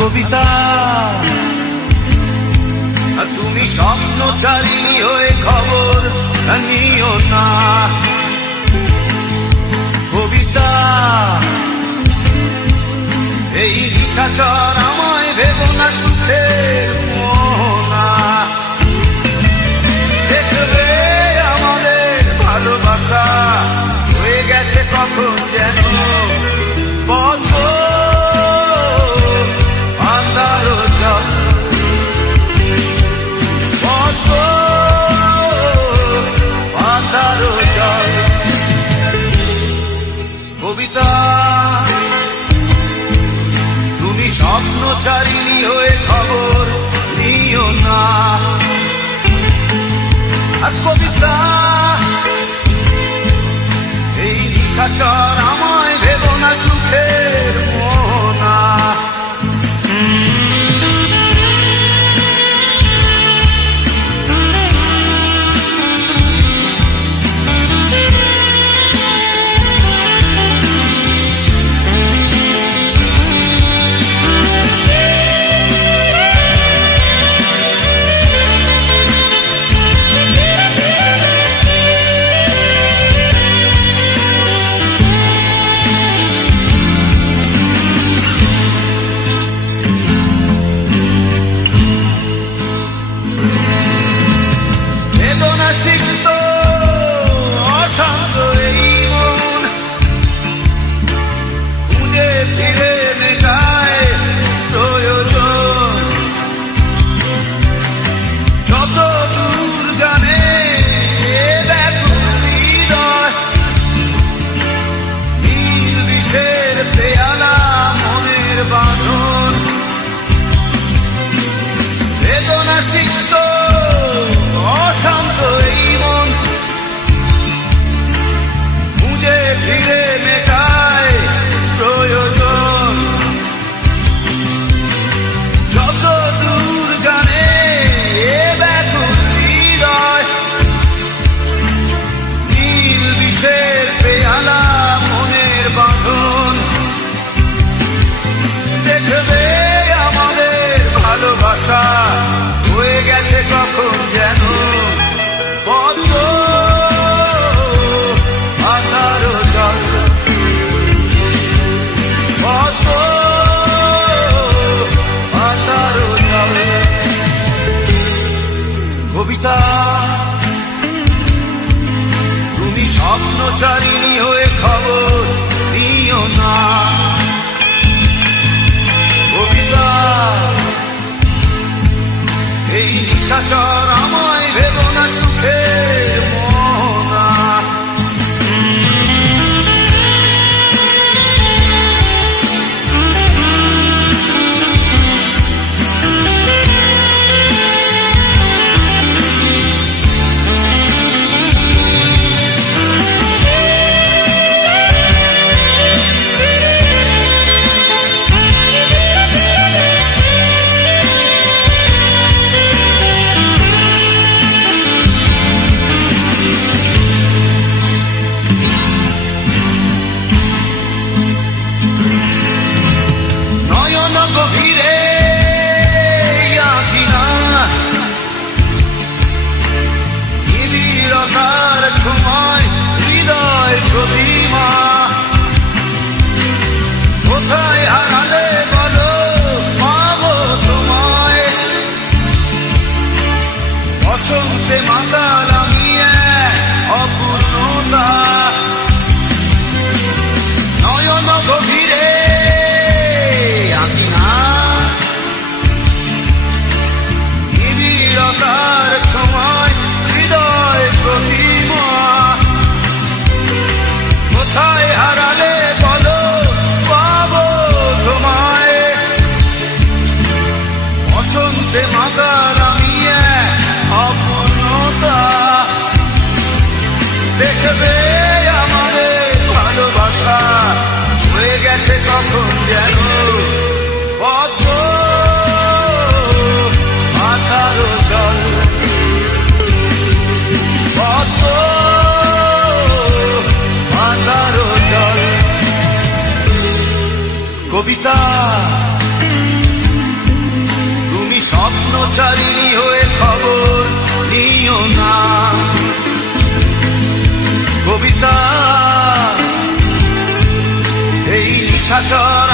কবিতা তুমি স্বপ্নচারী হয়ে খবর নিও না। কবিতা এই নিশাচর আমায় ভেবো না সুখের মোহনা। দেখবে আমাদের ভালোবাসা হয়ে গেছে কখন যেন পদ্ম আন্ধার জল, পদ্ম আন্ধার জল। কবিতা তুমি স্বপ্নচারিণী হয়ে খবর নিও না। আর কবিতা এই নিশাচর আমায় ভেবো না সুখের মোহনা। সিক্ত অশান্ত এই মন খুঁজে ফিরে মেটায় প্রয়োজন। যত দূর জানে ব্যাকুল হৃদয়, নীল বিষের পেয়ালা মনের বাঁধন। বেদনা সিক্ত অশান্ত এই মন খুঁজে ফিরে মেটায় প্রয়োজন। যত দূর জানে ব্যাকুল হৃদয়, নীল বিষের পেয়ালা মনের বাঁধন। দেখবে আমাদের ভালোবাসা হয়ে গেছে কখন যেন পদ্ম আন্ধার জল, পদ্ম আন্ধার জল। কবিতা তুমি স্বপ্নচারিণী হয়ে খবর নিও না। কবিতা এই নিশাচর আমায় ভেবো না সুখের মোহনা। গভীরে আঁকিনা নিবিড়তার ছোঁয়ায় হৃদয় প্রতিমা। কোথায় হারালে বলো পাবো তোমায়, বসন্তে মাতাল আমি অপূর্ণতা। নয়ন গভীরে নিবিড়তার ছোঁয়ায় হৃদয় প্রতিমা। কোথায় হারালে বলো পাবো তোমায়, বসন্তে মাতাল আমি অপূর্ণতা। দেখবে আমাদের ভালোবাসা হয়ে গেছে কখন যেন পদ্ম আন্ধার জল, পদ্ম আন্ধার জল। কবিতা চিন্তা এই নিশাচর